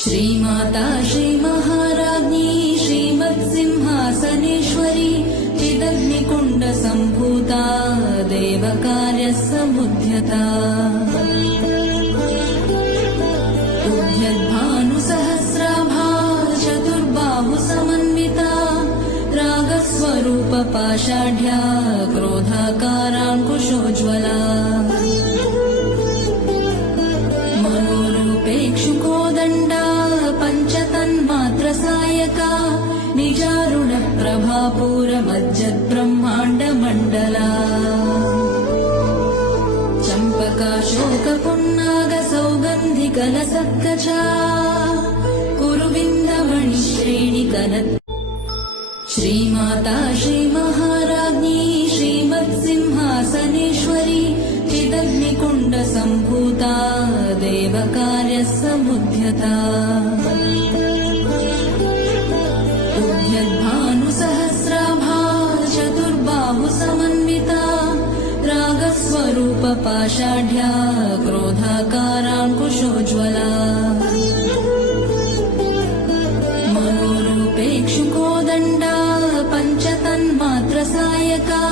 श्रीमाता श्रीमहाराज्ञी श्रीमत्सिंहासनेश्वरी चिदग्निकुण्डसम्भूता देवकार्यसमुद्यता। उद्यद्भानुसहस्राभा चतुर्बाहुसमन्विता रागस्वरूपपाषाढ्या क्रोधाकाराङ्कुशोज्ज्वला। मनोरूपेक्षुकोदण्डा निजारुणप्रभापूरमज्जद्ब्रह्माण्डमण्डला चम्पकाशोकपुन्नागसौगन्धिकलसत्कचा। कुरुविन्दमणिश्रेणिकन श्रीमाता श्रीमहाराज्ञी श्रीमत्सिंहासनेश्वरी चिदग्निकुण्डसम्भूता देवकार्यसमुद्यता। उद्यद्भानुसहस्राभा रागस्वरूपपाषाढ्या क्रोधाकाराङ्कुशोज्ज्वला मनोरूपेक्षुकोदण्डा पञ्चतन्मात्रसायका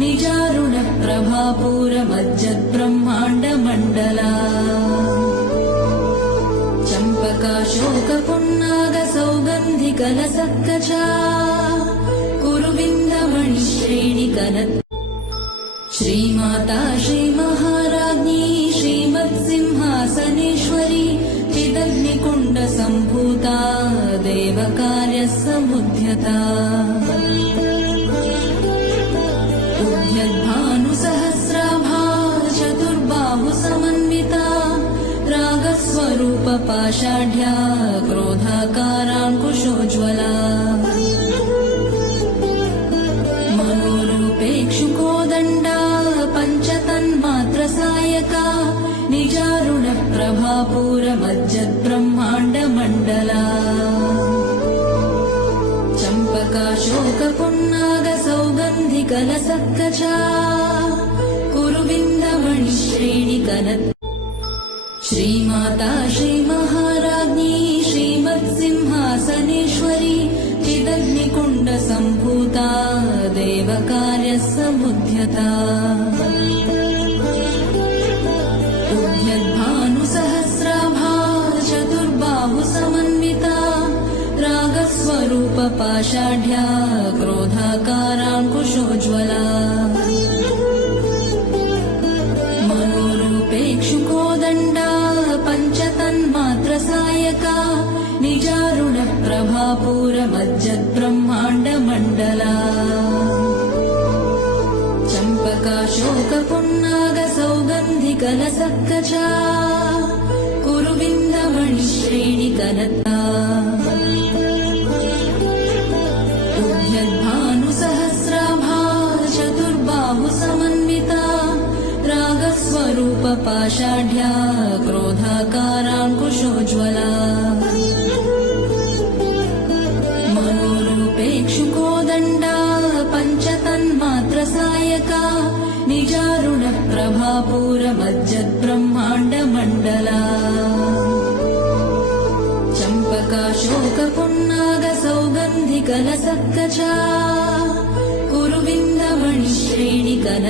निजारुणप्रभापूरमज्जद्ब्रह्माण्डमण्डला। चम्पकाशोकपुन्नागसौगन्धिकलसत्कचा कुरुविन्दमणिश्रेणिकन श्रीमाता श्रीमहाराज्ञी श्रीमत्सिंहासनेश्वरी चिदग्निकुण्डसम्भूता देवकार्यसमुद्यता। उद्यद्भानुसहस्राभा चतुर्बाहुसमन्विता रागस्वरूपपाषाढ्या क्रोधाकाराङ्कुशोज्ज्वला निजारुणप्रभापूरमज्जद्ब्रह्माण्डमण्डला चम्पकाशोकपुन्नागसौगन्धिकलसत्कचा कुरुविन्दमणिश्रेणिकन श्रीमाता श्रीमहाराज्ञी श्रीमत्सिंहासनेश्वरी चिदग्निकुण्डसम्भूता देवकार्यसमुद्यता। उद्यद्भानुसहस्राभा रागस्वरूपपाषाढ्या क्रोधाकाराङ्कुशोज्ज्वला। मनोरूपेक्षुकोदण्डा पञ्चतन्मात्रसायका निजारुणप्रभापूरमज्जद्ब्रह्माण्डमण्डला। चम्पकाशोकपुन्नागसौगन्धिकलसत्कचा कुरुविन्दमणिश्रेणिकनता रागस्वरूपपाषाढ्या क्रोधाकाराङ्कुशोज्ज्वला मनोरूपेक्षुकोदण्डा पञ्चतन्मात्रसायका निजारुणप्रभापूरमज्जद्ब्रह्माण्डमण्डला। चम्पकाशोकपुन्नागसौगन्धिकलसत्कचा कुरुविन्दमणिश्रेणिकन